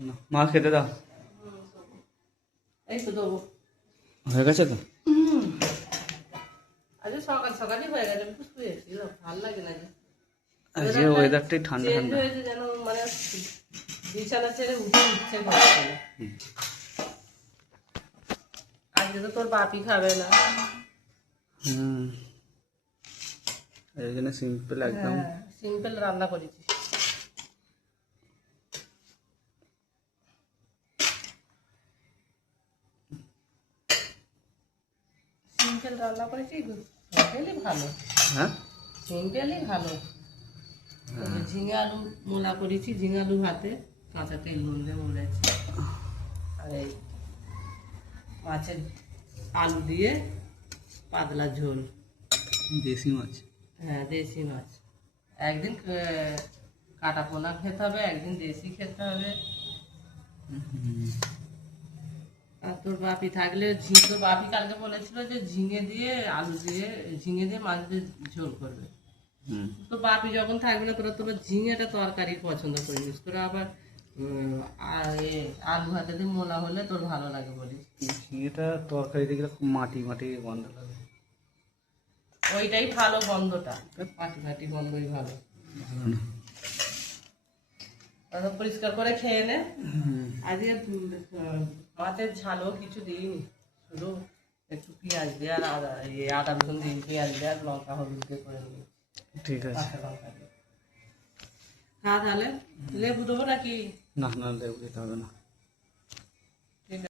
না, মা খেতে দাও। এই তো দেবো। হয়ে গেছে তো? আজকে সকাল সকালই হয়ে গেছে, আমি তো শুয়েছিলাম, ভালো লাগে না যে। আজকে ওয়েদারটাই ঠান্ডা চেঞ্জ ঠান্ডা। হয়েছে যেন, মানে বিছানা ছেড়ে উঠে ইচ্ছে করছে না। আজকে তো তোর বাপি খাবে না। হুম, এই জন্য সিম্পল একদম। হ্যাঁ, সিম্পল রান্না করেছি। সিম্পল রান্না করেছি, সিম্পলই ভালো। হ্যাঁ, সিম্পলই ভালো। ওই যে ঝিঙে আলু মোলা করেছি, ঝিঙে আলু ভাতে কাঁচা তেল নুন দিয়ে মোলাচ্ছি। আর এই মাছের আলু দিয়ে পাতলা ঝোল। দেশি মাছ। হ্যাঁ, দেশি মাছ। একদিন কাটা পোনা খেতে হবে, একদিন দেশি খেতে হবে। আর তোর বাপি থাকলে তোর বাপি কালকে বলেছিল যে ঝিঙে দিয়ে আলু দিয়ে, ঝিঙে দিয়ে মাছ দিয়ে ঝোল করবে। তো বাপি যখন থাকবে না, তোরা ঝিঙেটা তরকারি পছন্দ করিস, তোরা আবার আলু ভাতে দিয়ে মোলা হলে তোর ভালো লাগে বলিস। ঝিঙেটা তরকারি দেখলে খুব মাটি মাটি গন্ধ লাগে। ওইটাই ভালো গন্ধটা, মাটি মাটি গন্ধই ভালো। ভালো না। তাহলে পরিষ্কার করে খেয়ে নে। আজকে মাছের ঝালও কিছু দিইনি, শুধু একটু পেঁয়াজ দিয়ে আর আদা রসুন দিয়ে, পেঁয়াজ দিয়ে আর লঙ্কা হলুদ দিয়ে করে নিই। ঠিক আছে। কাঁচা লঙ্কা দিয়ে খা তাহলে। লেবু দেবো নাকি? না না, লেবু দিতে হবে না।